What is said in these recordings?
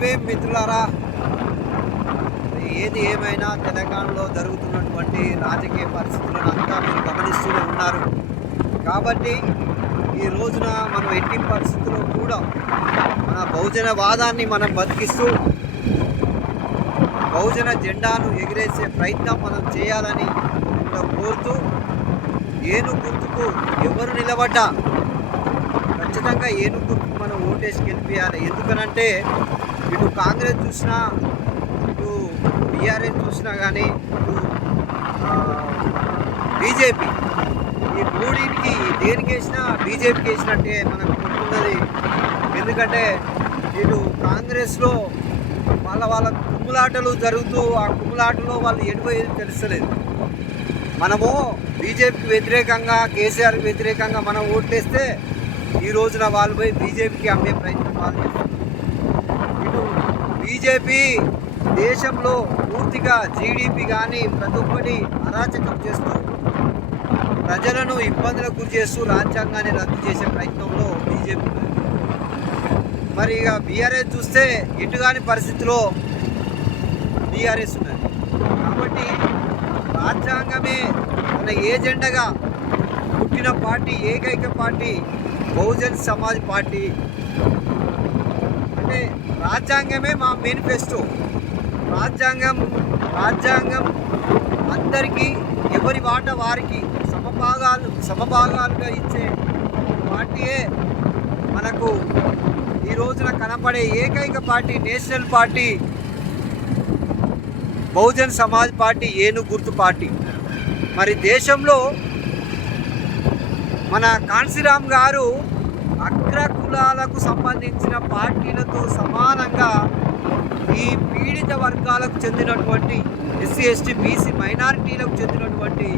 భీమ్ మిత్రులారా ఏది ఏమైనా తెలంగాణలో జరుగుతున్నటువంటి రాజకీయ పరిస్థితులను అంతా మీరు గమనిస్తూనే ఉన్నారు. కాబట్టి ఈ రోజున మనం ఎట్టి పరిస్థితుల్లో కూడా మన బహుజన వాదాన్ని మనం బతికిస్తూ బహుజన జెండాను ఎగిరేసే ప్రయత్నం మనం చేయాలని కోరుతూ ఏను గుర్తుకు ఎవరు నిలబడ్డా ఖచ్చితంగా ఏనుగు మనం ఓటేసి గెలిపించాలి ఎందుకనంటే ఇటు కాంగ్రెస్ చూసినా ఇటు బీఆర్ఎస్ చూసినా కానీ ఇటు బీజేపీ ఈ మూడింటికి దేనికి వేసినా బీజేపీకి వేసినట్టే మనకు గుర్తున్నది ఎందుకంటే ఇటు కాంగ్రెస్లో వాళ్ళ వాళ్ళ కుమ్ములాటలు జరుగుతూ ఆ కుమ్ములాటలో వాళ్ళు ఎడిపోయేది తెలుస్తలేదు. మనము బీజేపీకి వ్యతిరేకంగా కేసీఆర్కి వ్యతిరేకంగా మనం ఓట్లేస్తే ఈ రోజున వాళ్ళు పోయి బీజేపీకి అమ్మే ప్రయత్నం వాళ్ళు ఇటు బీజేపీ దేశంలో పూర్తిగా జీడిపి కానీ ప్రతి ఒక్కటి అరాచకం చేస్తూ ప్రజలను ఇబ్బందులకు గురి చేస్తూ రాజ్యాంగాన్ని రద్దు చేసే ప్రయత్నంలో బీజేపీ మరి ఇక బీఆర్ఎస్ చూస్తే ఇటుగాని పరిస్థితిలో బీఆర్ఎస్ ఉన్నది. కాబట్టి రాజ్యాంగమే మన ఏజెండగా పుట్టిన పార్టీ ఏకైక పార్టీ బహుజన్ సమాజ్ పార్టీ. అంటే రాజ్యాంగమే మా మేనిఫెస్టో. రాజ్యాంగం రాజ్యాంగం అందరికీ ఎవరి వాట వారికి సమభాగాలు సమభాగాలుగా ఇచ్చే పార్టీయే మనకు ఈ రోజున కనపడే ఏకైక party national party Bahujan Samaj party ఏను గుర్తు పార్టీ. మరి దేశంలో మన కాన్సీరామ్ గారు అగ్ర కులాలకు సంబంధించిన పార్టీలతో సమానంగా ఈ పీడిత వర్గాలకు చెందినటువంటి ఎస్సీ ఎస్టీ బీసీ మైనారిటీలకు చెందినటువంటి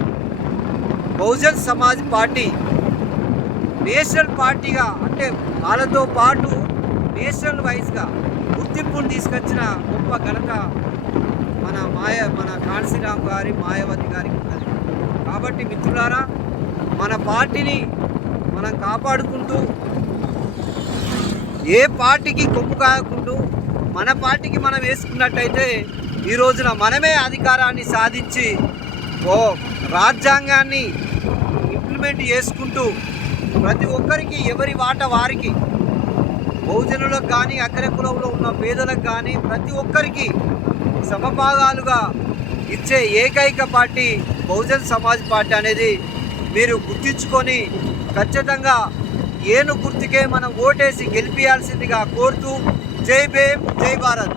బహుజన్ సమాజ్ పార్టీ నేషనల్ పార్టీగా అంటే వాళ్ళతో పాటు నేషనల్ వైజ్గా గుర్తింపును తీసుకొచ్చిన గొప్ప ఘనత మన మాయ మన కాన్సీరామ్ గారి మాయావతి గారికి ఉన్నది. కాబట్టి మిత్రులారా మన పార్టీని మనం కాపాడుకుంటూ ఏ పార్టీకి కొప్పు కాకుండా మన పార్టీకి మనం వేసుకున్నట్టయితే ఈ రోజున మనమే అధికారాన్ని సాధించి ఓ రాజ్యాంగాన్ని ఇంప్లిమెంట్ చేసుకుంటూ ప్రతి ఒక్కరికి ఎవరి వాట వారికి బహుజనులకు కానీ అక్కర కులంలో ఉన్న పేదలకు కానీ ప్రతి ఒక్కరికి సమభాగాలుగా ఇచ్చే ఏకైక పార్టీ బహుజన్ సమాజ్ పార్టీ అనేది మీరు గుర్తించుకొని ఖచ్చితంగా ఏను గుర్తుకే మనం ఓటేసి గెలిపించాల్సిందిగా కోరుతూ జై భీమ్ జై భారత్.